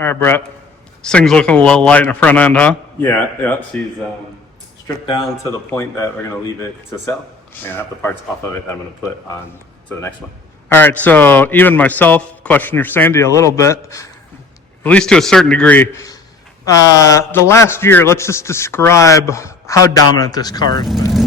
All right, Brett. This thing's looking a little light in the front end, huh? Yeah, she's stripped down to the point that we're gonna leave it to sell, and I have the parts off of it that I'm gonna put on to the next one. All right, so even myself question your sanity a little bit, at least to a certain degree. The last year, let's just describe how dominant this car has been.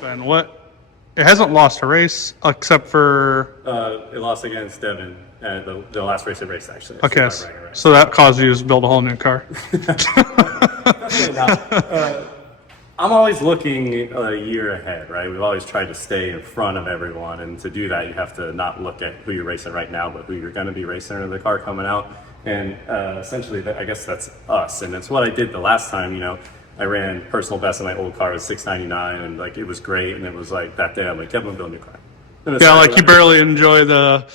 And what? It hasn't lost a race except for. It lost against Devin at the last race it raced, actually. Okay, so that caused you to build a whole new car. Definitely not. I'm always looking a year ahead, right? We've always tried to stay in front of everyone, and to do that, you have to not look at who you're racing right now, but who you're going to be racing or the car coming out. And essentially, I guess that's us, and it's what I did the last time. You know, I ran personal best in my old car, was 699, and like it was great. And it was like that day, I'm like, Kevin, build a new car. Yeah, like you barely enjoy the.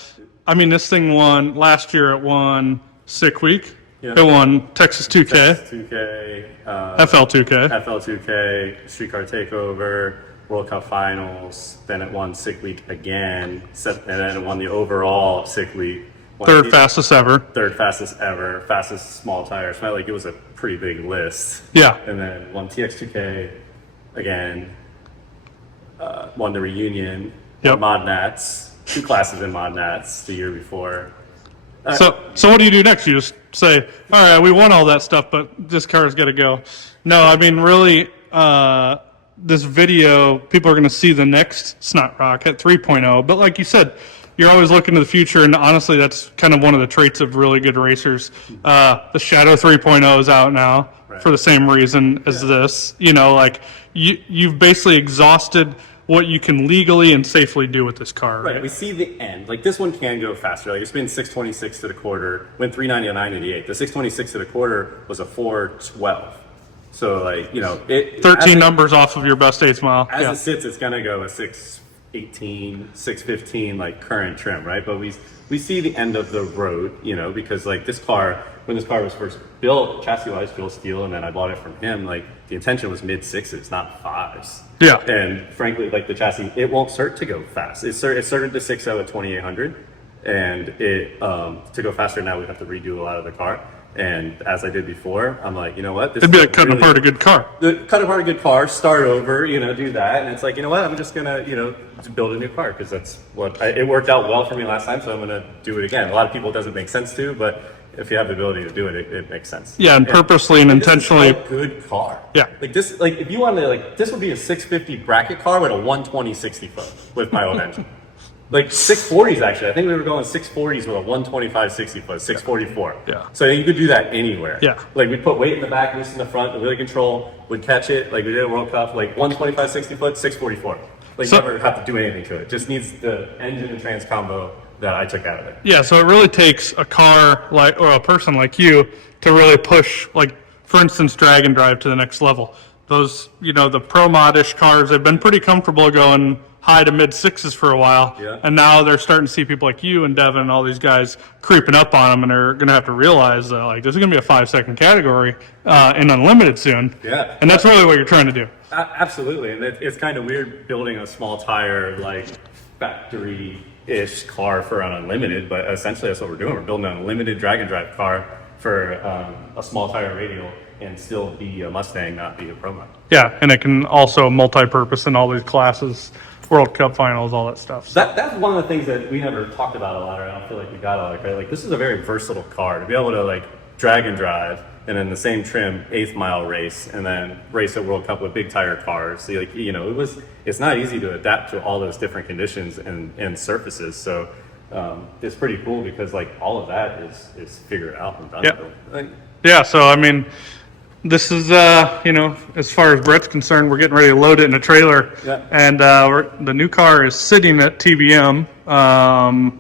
I mean, this thing won last year. It won Sick Week. Yeah. It won Texas 2K, Texas 2K, FL2K, FL2K, Streetcar Takeover, World Cup Finals. Then it won Sick Week again, and then it won the overall Sick Week. third fastest ever. Third fastest ever, fastest small tires. So like it was a pretty big list. Yeah. And then won TX2K again. Won the reunion. Yep. Mod Nats, 2 classes in Mod Nats the year before. So what do you do next? You just say, all right, we won all that stuff, but this car's got to go. No, I mean, really, this video, people are going to see the next Snot Rocket 3.0. But like you said, you're always looking to the future, and honestly, that's kind of one of the traits of really good racers. The Shadow 3.0 is out now for the same reason as this. You know, like you've basically exhausted what you can legally and safely do with this car. Right, we see the end. Like this one can go faster. Like it's been 626 to the quarter, went 399 to the 8. The 626 to the quarter was a 412. So like, you know, 13 numbers off of your best 8th mile. As it sits, it's gonna go a 618, 615 like current trim, right? But we see the end of the road, you know, because like this car, when this car was first built, chassis-wise, fuel steel, and then I bought it from him, like the intention was mid-6s, not 5s. Yeah. And frankly, like the chassis, it won't cert to go fast. It started to 6.0 at 2800, and it to go faster now we have to redo a lot of the car. And as I did before, I'm like, you know what? It'd be like cutting apart a good car. Cut apart a good car, start over, you know, do that. And it's like, you know what? I'm just going to, you know, build a new car because that's what it worked out well for me last time. So I'm going to do it again. A lot of people it doesn't make sense to, but if you have the ability to do it, it makes sense. Yeah, and purposely and intentionally. This is a good car. Yeah. Like this, like if you wanted to, like, this would be a 650 bracket car with a 120 60 foot with my own engine. Like 640s actually. I think we were going 640s with a 125 60 foot, 644. Yeah. So you could do that anywhere. Yeah. Like we'd put weight in the back, loose in the front, the wheel control would catch it. Like we did a World Cup, like 125 60 foot, 644. Like you never have to do anything to it. Just needs the engine and trans combo that I took out of it. Yeah, so it really takes a car like or a person like you to really push, like for instance, drag and drive to the next level. Those, you know, the pro modish cars have been pretty comfortable going high to mid 6s for a while, and now they're starting to see people like you and Devin and all these guys creeping up on them, and they're going to have to realize that like this is going to be a 5-second category in unlimited soon. Yeah, and that's really what you're trying to do. Absolutely, and it's kind of weird building a small tire like factory-ish car for an unlimited, but essentially that's what we're doing. We're building an unlimited drag and drive car for a small tire radial and still be a Mustang, not be a Pro Mod. Yeah, and it can also multi-purpose in all these classes, World Cup finals, all that stuff. So. That's one of the things that we never talked about a lot, or I don't feel like we got a lot, right? Like this is a very versatile car to be able to like drag and drive and then the same trim 8th mile race and then race a World Cup with big tire cars. So like, you know, it's not easy to adapt to all those different conditions and surfaces. So it's pretty cool because like all of that is figured out and done. Yeah. Yeah. So, I mean, this is, you know, as far as Brett's concerned, we're getting ready to load it in a trailer. Yeah. And the new car is sitting at TBM,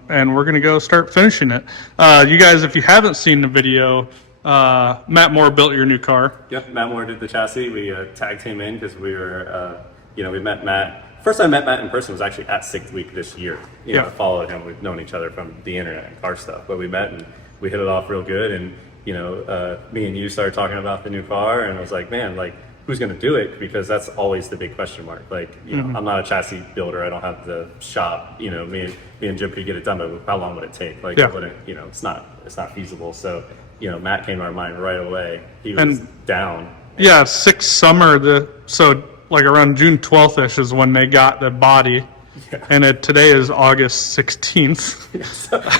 and we're going to go start finishing it. You guys, if you haven't seen the video, Matt Moore built your new car. Yep, Matt Moore did the chassis. We tagged him in because we were, you know, we met Matt. First time I met Matt in person was actually at 6th Week this year. You know, followed him. We've known each other from the internet and car stuff. But we met and we hit it off real good. And me and you started talking about the new car, and I was like, man, like, who's going to do it? Because that's always the big question mark. Like, I'm not a chassis builder. I don't have the shop. Me and Jim could get it done, but how long would it take? Like, Yeah. it wouldn't, it's not feasible. So, Matt came to our mind right away. He was down. Yeah, 6 summer. So like around June 12th-ish is when they got the body. Yeah. And today is August 16th.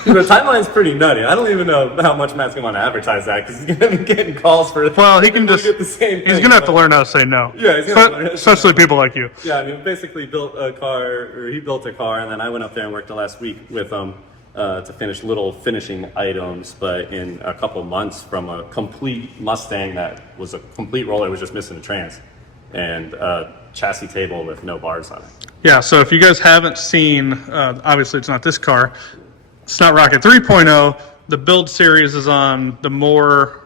The timeline's pretty nutty. I don't even know how much Matt's going to want to advertise that, because he's going to be getting calls for. Well, he can just. Get the same thing, he's going to have to learn how to say no. Yeah, he's going to learn. Especially people like you. Yeah, I mean, basically built a car, or he built a car, and then I went up there and worked the last week with him to finish little finishing items. But in a couple months, from a complete Mustang that was a complete roller, it was just missing a trans, and a chassis table with no bars on it. Yeah, so if you guys haven't seen, obviously it's not this car, Snot Rocket 3.0. The build series is on the more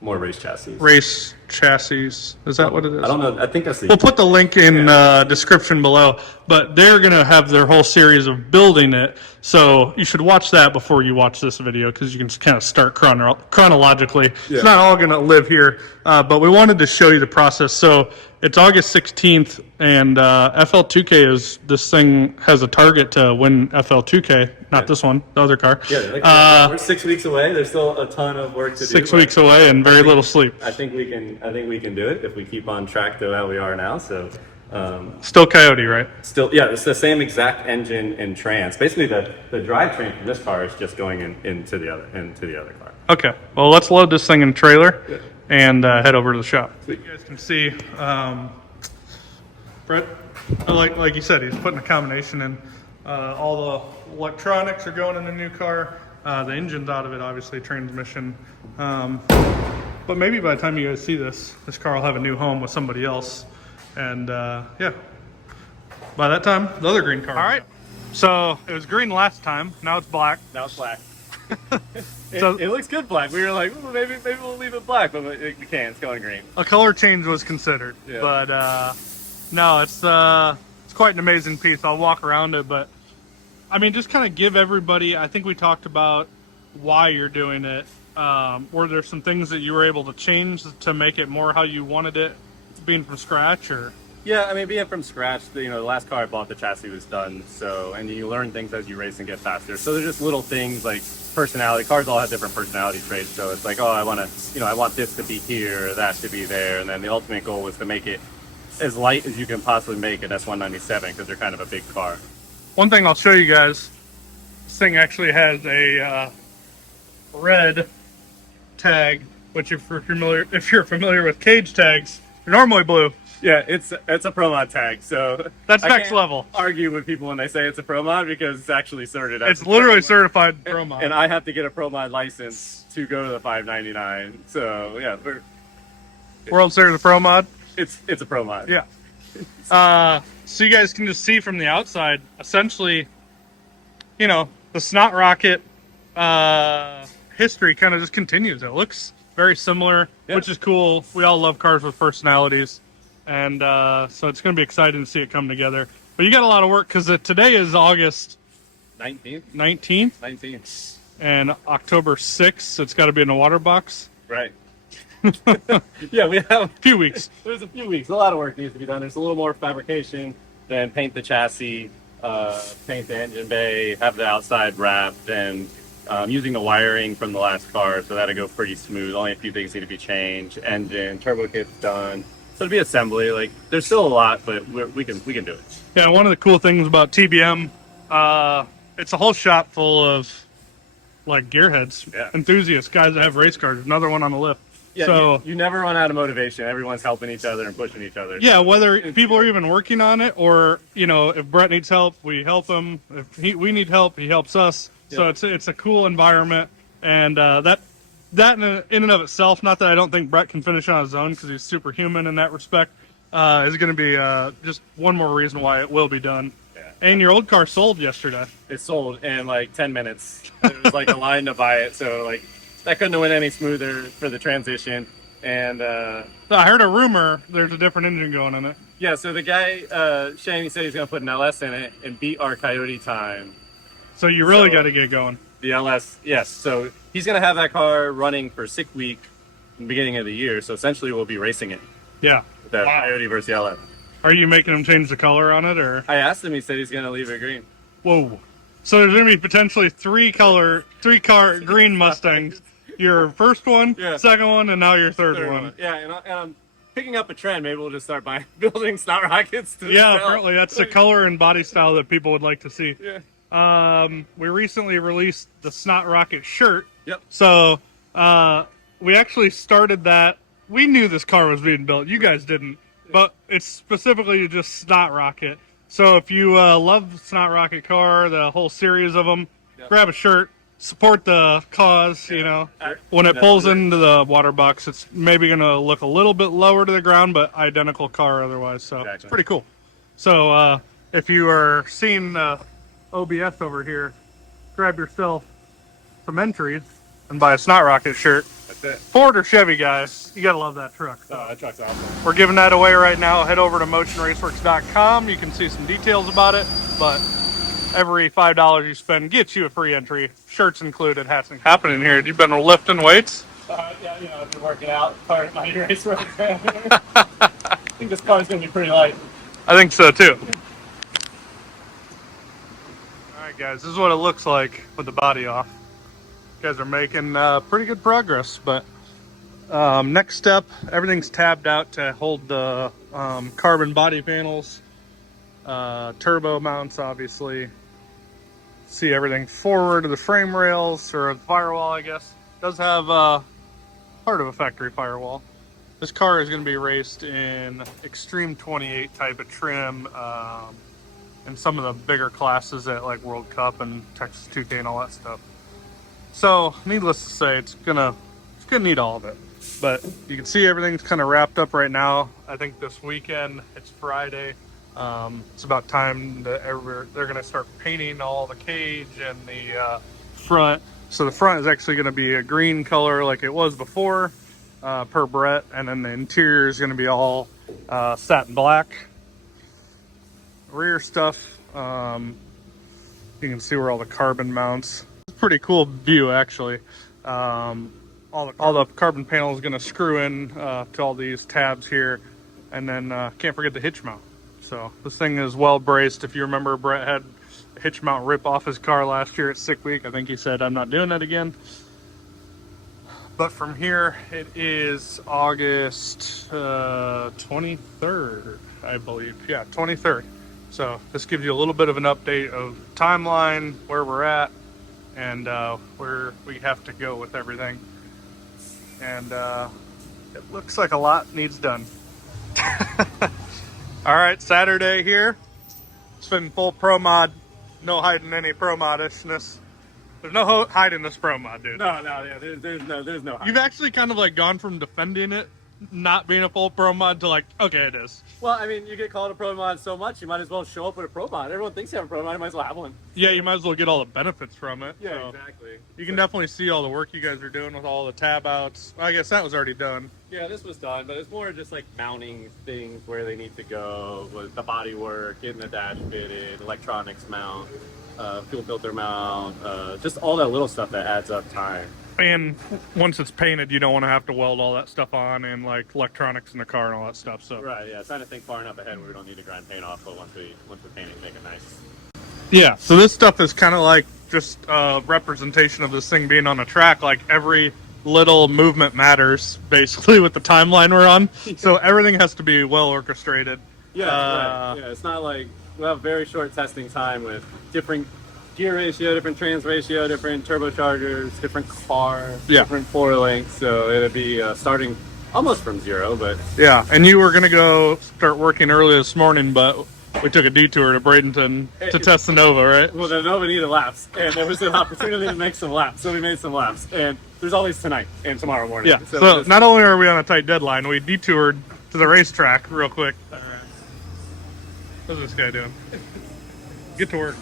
race chassis. Race chassis. Is that what it is? I don't know. I think that's the. We'll put the link in description below. But they're going to have their whole series of building it. So you should watch that before you watch this video, because you can just kind of start chronologically. Yeah. It's not all going to live here. But we wanted to show you the process. So it's August 16th, and FL2K this thing has a target to win FL2K, not this one, the other car. Yeah, we're 6 weeks away. There's still a ton of work to do. 6 weeks away and very little sleep. I think we can do it if we keep on track to how we are now. So. Still Coyote, right? Still, yeah, it's the same exact engine and trans. Basically, the drivetrain from this car is just going into the other car. Okay, well, let's load this thing in the trailer and head over to the shop. You guys can see, Brett, like you said, he's putting a combination in. All the electronics are going in the new car. The engine's out of it, obviously, transmission. But maybe by the time you guys see this car will have a new home with somebody else. And yeah, by that time, the other green car. All right, so it was green last time. Now it's black. Now it's black. So it looks good black. We were like, ooh, maybe we'll leave it black, but we can't. It's going green. A color change was considered, but no, it's quite an amazing piece. I'll walk around it, but I mean, just kind of give everybody. I think we talked about why you're doing it. Were there some things that you were able to change to make it more how you wanted it, being from scratch, or? Yeah, I mean, being from scratch, the last car I bought, the chassis was done. So, and you learn things as you race and get faster. So there's just little things like personality. Cars all have different personality traits. So it's like, oh, I want this to be here, or that to be there. And then the ultimate goal was to make it as light as you can possibly make it. That's 197, because they're kind of a big car. One thing I'll show you guys, this thing actually has a red tag, which if you're familiar with cage tags, they're normally blue. Yeah, it's a Pro Mod tag, so that's next level. Argue with people when they say it's a Pro Mod, because it's actually certified. It's literally certified Pro Mod, and I have to get a Pro Mod license to go to the 599. So yeah, World Series of Pro Mod. It's a Pro Mod. Yeah. So you guys can just see from the outside, essentially, the Snot Rocket history kind of just continues. It looks very similar, which is cool. We all love cars with personalities. And so it's going to be exciting to see it come together. But you got a lot of work, because today is August 19th. And October 6th, it's got to be in a water box. Right. Yeah, we have a few weeks. There's a few weeks. A lot of work needs to be done. There's a little more fabrication, then paint the chassis, paint the engine bay, have the outside wrapped, and using the wiring from the last car, so that'll go pretty smooth. Only a few things need to be changed. Engine, turbo kit's done. So it'll be assembly. Like, there's still a lot, but we can do it. Yeah, one of the cool things about TBM, it's a whole shop full of like gearheads, enthusiasts, guys that have race cars. Another one on the lift. Yeah, so you never run out of motivation. Everyone's helping each other and pushing each other. Yeah, whether people are even working on it, or if Brett needs help, we help him. If we need help, he helps us. Yeah. So it's a cool environment, and that in and of itself, not that I don't think Brett can finish on his own, because he's superhuman in that respect, is going to be just one more reason why it will be done. Yeah. And your old car sold yesterday. It sold in like 10 minutes. There was like a line to buy it, so like that couldn't have went any smoother for the transition. And so I heard a rumor there's a different engine going in it. Yeah, so the guy, Shane, he said he's going to put an LS in it and beat our Coyote time. So you really got to get going. The LS, yes. So he's going to have that car running for 6 weeks in the beginning of the year. So essentially, we'll be racing it. Yeah. The Coyote versus the LS. Are you making him change the color on it, or? I asked him. He said he's going to leave it green. Whoa. So there's going to be potentially three car green Mustangs. Your first one, Yeah. second one, and now your third one. Yeah, and I'm picking up a trend. Maybe we'll just start building Snot rockets. To Yeah, sell. apparently that's the color and body style that people would like to see. Yeah. We recently released the Snot Rocket shirt. Yep. So we actually started that. We knew this car was being built. You guys didn't. But it's specifically just Snot Rocket. So if you love the Snot Rocket car, the whole series of them, grab a shirt. Support the cause, you know. When it pulls into the water box, it's maybe going to look a little bit lower to the ground, but identical car otherwise. So it's pretty cool. So if you are seeing OBS over here, grab yourself some entries and buy a Snot Rocket shirt. That's it. Ford or Chevy, guys, you got to love that truck. So. Oh, that truck's awesome. We're giving that away right now. Head over to motionraceworks.com. You can see some details about it, but every $5 you spend gets you a free entry. Shirts included. Hats happening here. You've been lifting weights? Yeah, you know, I've been working out. Part of my race right there. I think this car's going to be pretty light. I think so too. Alright guys, this is what it looks like with the body off. You guys are making pretty good progress, but next step, everything's tabbed out to hold the carbon body panels, turbo mounts obviously. See everything forward to the frame rails, or the firewall I guess. Does have part of a factory firewall. This car is going to be raced in Extreme 28 type of trim, and some of the bigger classes at like World Cup and Texas 2K and all that stuff. So, needless to say, it's gonna need all of it. But you can see everything's kind of wrapped up right now. I think this weekend, it's Friday. It's about time that they're gonna start painting all the cage and the front. So the front is actually gonna be a green color like it was before, per Brett, and then the interior is gonna be all satin black. Rear stuff, you can see where all the carbon mounts. It's a pretty cool view actually. All the carbon panel is going to screw in to all these tabs here, and then can't forget the hitch mount. So this thing is well braced. If you remember, Brett had a hitch mount rip off his car last year at Sick Week. I think he said, "I'm not doing that again." But from here, it is August 23rd, I believe. Yeah, 23rd. So this gives you a little bit of an update of timeline, where we're at, and where we have to go with everything. And it looks like a lot needs done. All right, Saturday here. It's been full pro mod. No hiding any pro modishness. There's no hiding this pro mod, dude. No, yeah, there's no. You've actually kind of like gone from defending it not being a full pro mod to like, okay, it is. Well, I mean, you get called a pro mod so much, you might as well show up with a pro mod. Everyone thinks you have a pro mod, you might as well have one. Yeah, you might as well get all the benefits from it. Yeah, so. exactly. You can definitely see all the work you guys are doing with all the tab outs. I guess that was already done. Yeah, this was done, but it's more just like mounting things where they need to go, with the body work, getting the dash fitted, electronics mount, fuel filter mount, just all that little stuff that adds up time. And once it's painted, you don't want to have to weld all that stuff on and like electronics in the car and all that stuff. So right, yeah, trying to think far enough ahead where we don't need to grind paint off, but once we paint it, make it nice. Yeah, so this stuff is kind of like just a representation of this thing being on a track. Like every little movement matters, basically, with the timeline we're on. So everything has to be well orchestrated. Yeah, right. Yeah, it's not like we'll have very short testing time with different gear ratio, different trans ratio, different turbochargers, different car, different floor lengths. So it'll be starting almost from zero, but yeah. And you were gonna go start working early this morning, but we took a detour to Bradenton to test the Nova, right? Well, the Nova needed laps, and there was an opportunity to make some laps, so we made some laps. And there's always tonight and tomorrow morning. Yeah. So not only are we on a tight deadline, we detoured to the racetrack real quick. What's this guy doing? Get to work.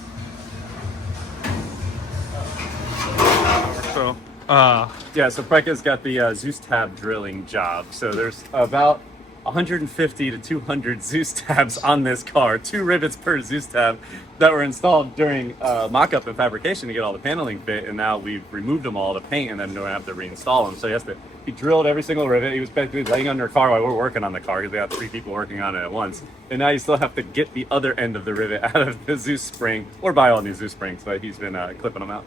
So, yeah, so Prekka's got the Zeus tab drilling job. So there's about 150 to 200 Zeus tabs on this car, 2 rivets per Zeus tab that were installed during mock-up and fabrication to get all the paneling fit, and now we've removed them all to paint, and then we're gonna have to reinstall them. So he drilled every single rivet. He was basically laying under a car while we're working on the car because we got 3 people working on it at once. And now you still have to get the other end of the rivet out of the Zeus spring, or buy all new Zeus springs, but he's been clipping them out.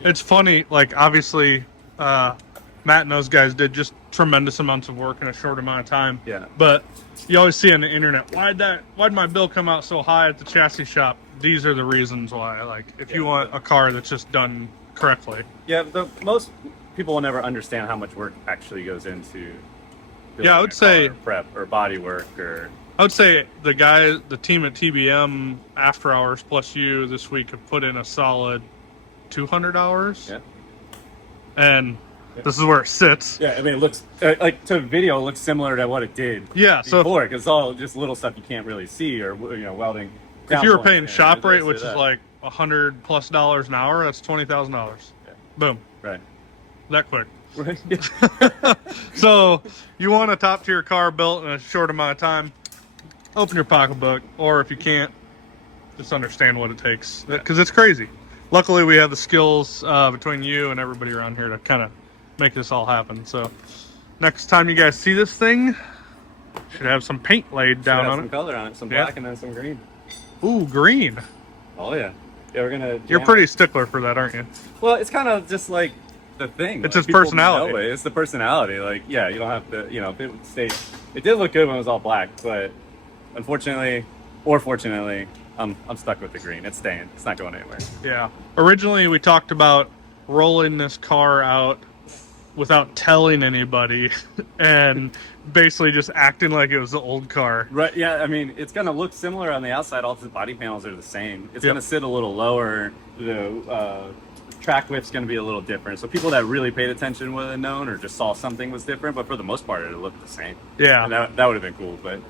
It's funny, like obviously Matt and those guys did just tremendous amounts of work in a short amount of time. Yeah. But you always see on the internet, why'd my bill come out so high at the chassis shop? These are the reasons why. Like if you want a car that's just done correctly. Yeah, most people will never understand how much work actually goes into Yeah, I would say prep or body work or I would say the team at TBM After Hours plus you this week have put in a solid 200 hours. Yeah. And this is where it sits. yeah, I mean, it looks like to video, it looks similar to what it did. Yeah, so before, because it's all just little stuff you can't really see, or welding. if you were down paying points, shop rate, this or which is that. like $100+ an hour, that's $20,000. Yeah. Boom, Right. that quick. Right. So you want a top tier car built in a short amount of time? Open your pocketbook, or if you can't, just understand what it takes, because it's crazy. Luckily, we have the skills between you and everybody around here to kind of make this all happen. So next time you guys see this thing, should have some paint laid down on some it. color on it, some Yeah. black and then some green. Ooh, green. Oh yeah. Yeah, we're gonna. You're pretty stickler for that, aren't you? Well, it's kind of just like the thing. It's like, his people personality. know it. It's the personality. Like, yeah, you don't have to. If it would stay. It did look good when it was all black, but unfortunately, or fortunately, I'm stuck with the green. It's staying. It's not going anywhere. Yeah. Originally, we talked about rolling this car out without telling anybody and basically just acting like it was the old car. Right. Yeah. I mean, it's gonna look similar on the outside. All the body panels are the same. It's Yep. gonna sit a little lower. The track width's gonna be a little different. So people that really paid attention would have known, or just saw something was different. But for the most part, it looked the same. Yeah. And that would have been cool. But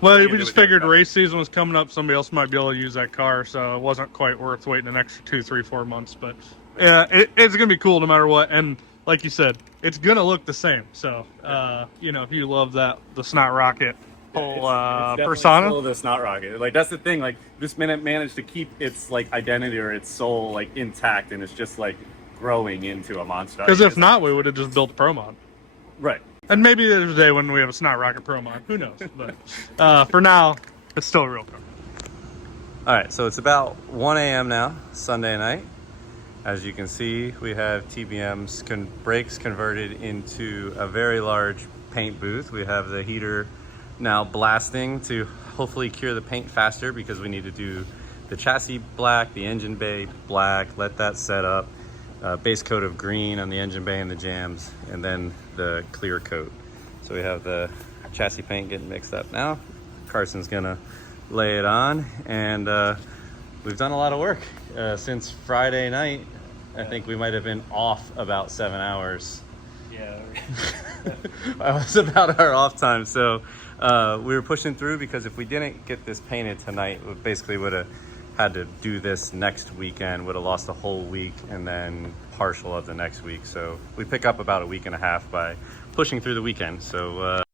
Well, You we do just what you figured got. race season was coming up. Somebody else might be able to use that car, so it wasn't quite worth waiting an extra 2, 3, 4 months. But yeah, it's gonna be cool no matter what. And like you said, it's gonna look the same. So if you love the Snot Rocket whole it's definitely persona, still the Snot Rocket. Like that's the thing. Like this minute managed to keep its like identity or its soul like intact, and it's just like growing into a monster. because if not, we would have just built a Pro Mod. right. And maybe there's a day when we have a Snot Rocket Pro Mod. Who knows? But for now, it's still a real car. All right, so it's about 1 a.m. now, Sunday night. As you can see, we have TBM's brakes converted into a very large paint booth. We have the heater now blasting to hopefully cure the paint faster, because we need to do the chassis black, the engine bay black, let that set up. Base coat of green on the engine bay and the jams, and then the clear coat. So we have the chassis paint getting mixed up now. Carson's gonna lay it on, and we've done a lot of work since Friday night. I think we might have been off about 7 hours. Yeah. That was about our off time. So we were pushing through, because if we didn't get this painted tonight, we basically would have had to do this next weekend, would have lost a whole week and then partial of the next week. So we pick up about a week and a half by pushing through the weekend. So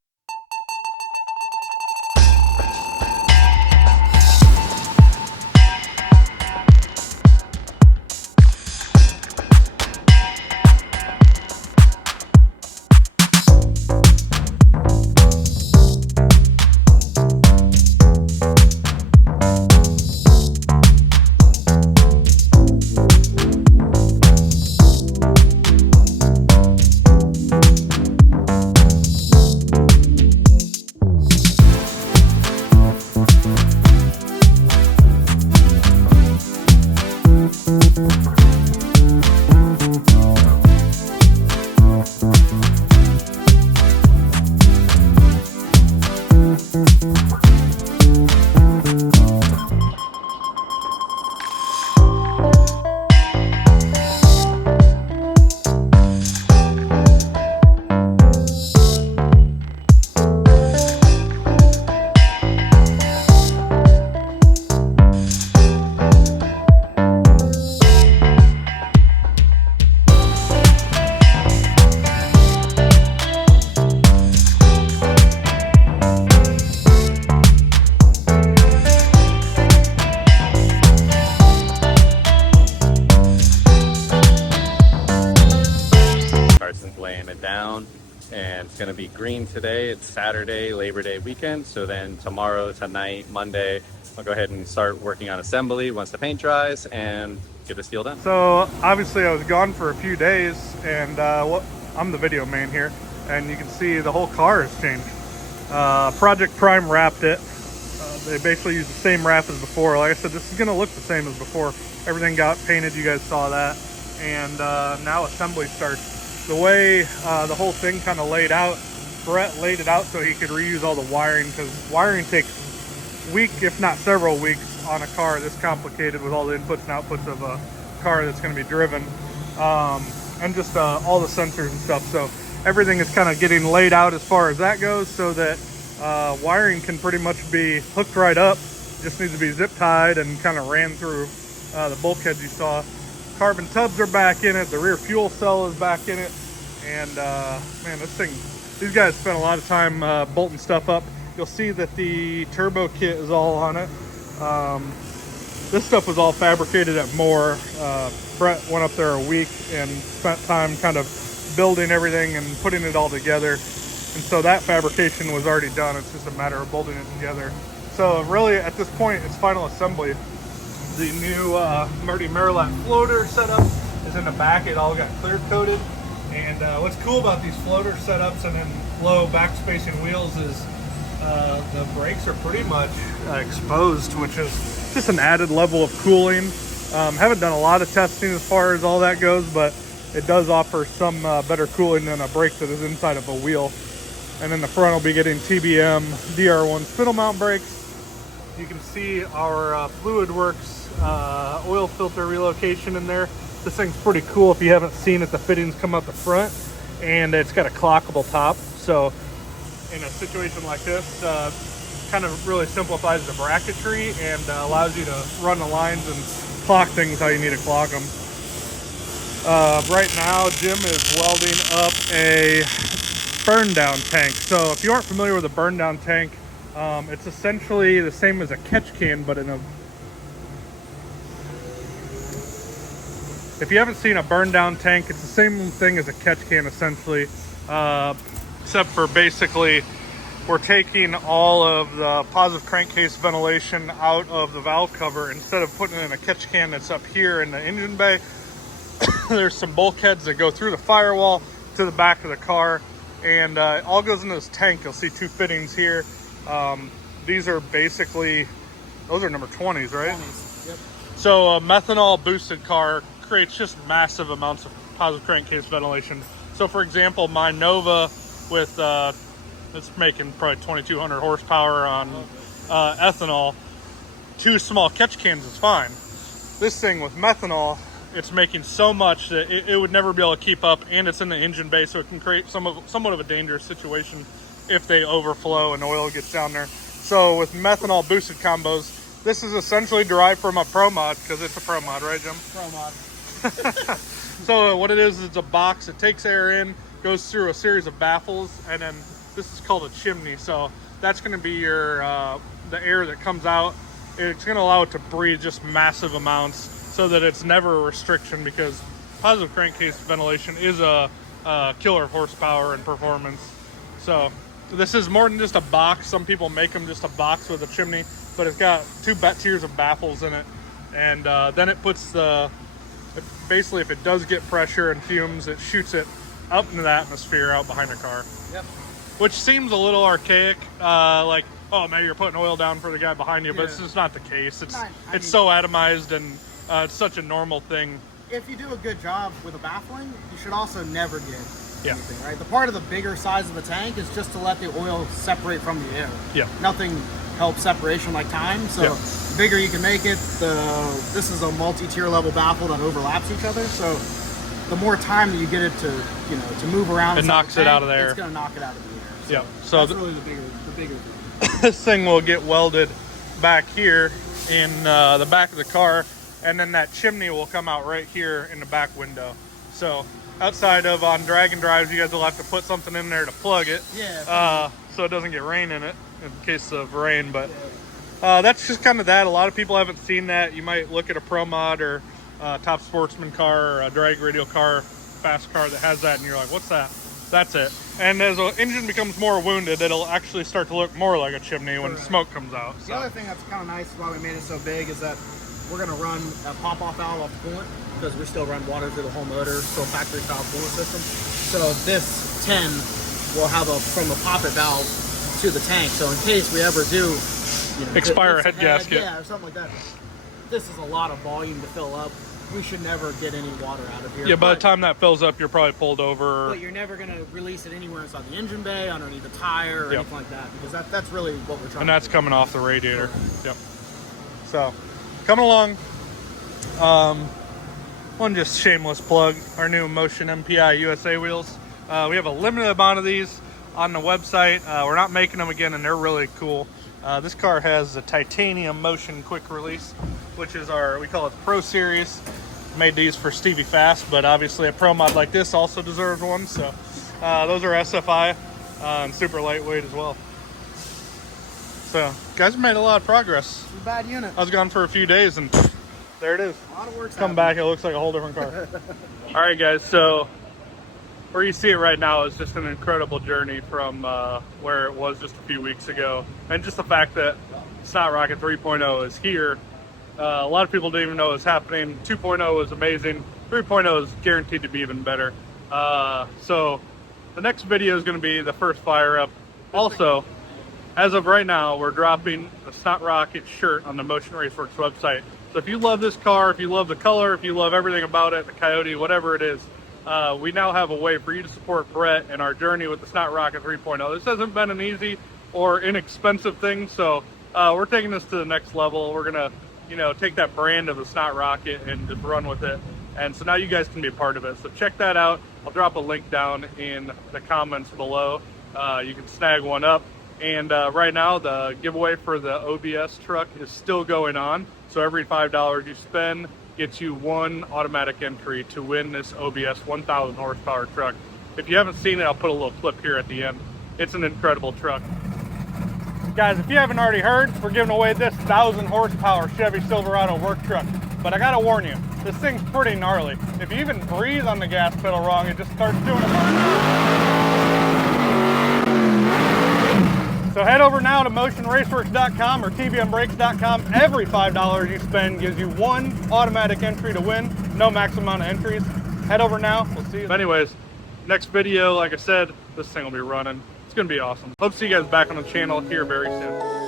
going to be green today. It's Saturday, Labor Day weekend. So then tomorrow, tonight, Monday, I'll go ahead and start working on assembly once the paint dries and get this deal done. So obviously I was gone for a few days, and I'm the video man here, and you can see the whole car has changed. Project Prime wrapped it. They basically used the same wrap as before. Like I said, this is going to look the same as before. Everything got painted, you guys saw that. And now assembly starts. The way the whole thing kind of laid out, Brett laid it out so he could reuse all the wiring, because wiring takes week, if not several weeks, on a car this complicated with all the inputs and outputs of a car that's going to be driven. And just all the sensors and stuff. So everything is kind of getting laid out as far as that goes, so that wiring can pretty much be hooked right up. Just needs to be zip tied and kind of ran through the bulkheads you saw. Carbon tubs are back in it. The rear fuel cell is back in it. And man, these guys spent a lot of time bolting stuff up. You'll see that the turbo kit is all on it. This stuff was all fabricated at Moore. Brett went up there a week and spent time kind of building everything and putting it all together. And so that fabrication was already done. It's just a matter of bolting it together. So really at this point, it's final assembly. The new Marty Marilat floater setup is in the back. It all got clear coated. And what's cool about these floater setups and then low back spacing wheels is the brakes are pretty much exposed, which is just an added level of cooling. Haven't done a lot of testing as far as all that goes, but it does offer some better cooling than a brake that is inside of a wheel. And then the front will be getting TBM DR1 spindle mount brakes. You can see our FluidWorks oil filter relocation in there. This thing's pretty cool. If you haven't seen it, the fittings come out the front, and it's got a clockable top. So in a situation like this, kind of really simplifies the bracketry and allows you to run the lines and clock things how you need to clock them. Right now, Jim is welding up a burn down tank. So if you aren't familiar with a burn down tank, it's essentially the same as a catch can, but if you haven't seen a burn down tank, it's the same thing as a catch can essentially, except for basically we're taking all of the positive crankcase ventilation out of the valve cover. Instead of putting it in a catch can that's up here in the engine bay, there's some bulkheads that go through the firewall to the back of the car, and it all goes into this tank. You'll see two fittings here. These are basically, those are number 20s, right? 20s, yep. So a methanol boosted car creates just massive amounts of positive crankcase ventilation. So for example, my Nova with it's making probably 2,200 horsepower on ethanol, 2 small catch cans is fine. This thing with methanol, it's making so much that it would never be able to keep up, and it's in the engine bay, so it can create somewhat of a dangerous situation if they overflow and oil gets down there. So with methanol boosted combos, this is essentially derived from a Pro Mod, because it's a Pro Mod, right, Jim? Pro Mod. So what it is, it's a box. It takes air in, goes through a series of baffles, and then this is called a chimney. So that's going to be your the air that comes out. It's going to allow it to breathe just massive amounts, so that it's never a restriction, because positive crankcase ventilation is a killer of horsepower and performance. So this is more than just a box. Some people make them just a box with a chimney, but it's got 2 tiers of baffles in it, and then it puts basically, if it does get pressure and fumes, it shoots it up into the atmosphere out behind the car. Yep. Which seems a little archaic, like, oh man, you're putting oil down for the guy behind you, but it's just not the case. It's so atomized, and it's such a normal thing. If you do a good job with a baffling, you should also never get Yeah. anything, right? The part of the bigger size of the tank is just to let the oil separate from the air. Yeah. Nothing helps separation like time, so Yeah. the bigger you can make it, this is a multi-tier level baffle that overlaps each other, so the more time that you get it to, to move around, It knocks it out of the air. It's going to knock it out of the air. So Yeah. So that's really the bigger thing. this thing will get welded back here in the back of the car, and then that chimney will come out right here in the back window. So outside of on drag and drives, you guys will have to put something in there to plug it. Yeah. So it doesn't get rain in it in case of rain. But that's just kind of that. A lot of people haven't seen that. You might look at a Pro Mod or Top Sportsman car or a drag radial car, fast car that has that, and you're like, what's that? That's it. And as the engine becomes more wounded, it'll actually start to look more like a chimney when smoke comes out. The other thing that's kind of nice why we made it so big is that we're going to run a pop-off valve off the coolant because we still run water through the whole motor, still factory-style coolant system. So this 10 will have from the poppet valve to the tank. So in case we ever do, expire a head gasket, yeah, or something like that, this is a lot of volume to fill up. We should never get any water out of here. Yeah, by the time that fills up, you're probably pulled over. But you're never going to release it anywhere inside the engine bay, underneath the tire, or anything like that, because that's really what we're trying to do. And that's coming off the radiator. Yep. So, coming along. One just shameless plug, our new Motion MPI USA wheels. We have a limited amount of these on the website. We're not making them again, and they're really cool. This car has a titanium Motion quick release, which is we call it Pro Series. Made these for Stevie Fast, but obviously a pro mod like this also deserves one. So those are SFI and super lightweight as well. So guys have made a lot of progress. It's a bad unit. I was gone for a few days and there it is. A lot of work's Come back, it looks like a whole different car. All right, guys. So where you see it right now is just an incredible journey from where it was just a few weeks ago, and just the fact that Snot Rocket 3.0 is here. A lot of people didn't even know it was happening. 2.0 was amazing. 3.0 is guaranteed to be even better. So the next video is going to be the first fire up. Also, as of right now, we're dropping the Snot Rocket shirt on the Motion Raceworks website. So if you love this car, if you love the color, if you love everything about it, the Coyote, whatever it is, we now have a way for you to support Brett and our journey with the Snot Rocket 3.0. This hasn't been an easy or inexpensive thing, so we're taking this to the next level. We're gonna, take that brand of the Snot Rocket and just run with it. And so now you guys can be a part of it. So check that out. I'll drop a link down in the comments below. You can snag one up. And right now, the giveaway for the OBS truck is still going on. So every $5 you spend gets you one automatic entry to win this OBS 1,000 horsepower truck. If you haven't seen it, I'll put a little clip here at the end. It's an incredible truck. Guys, if you haven't already heard, we're giving away this 1,000 horsepower Chevy Silverado work truck. But I gotta warn you, this thing's pretty gnarly. If you even breathe on the gas pedal wrong, it just starts doing it. So head over now to motionraceworks.com or tbmbrakes.com. Every $5 you spend gives you one automatic entry to win. No max amount of entries. Head over now. We'll see you. But anyways, next video, like I said, this thing will be running. It's going to be awesome. Hope to see you guys back on the channel here very soon.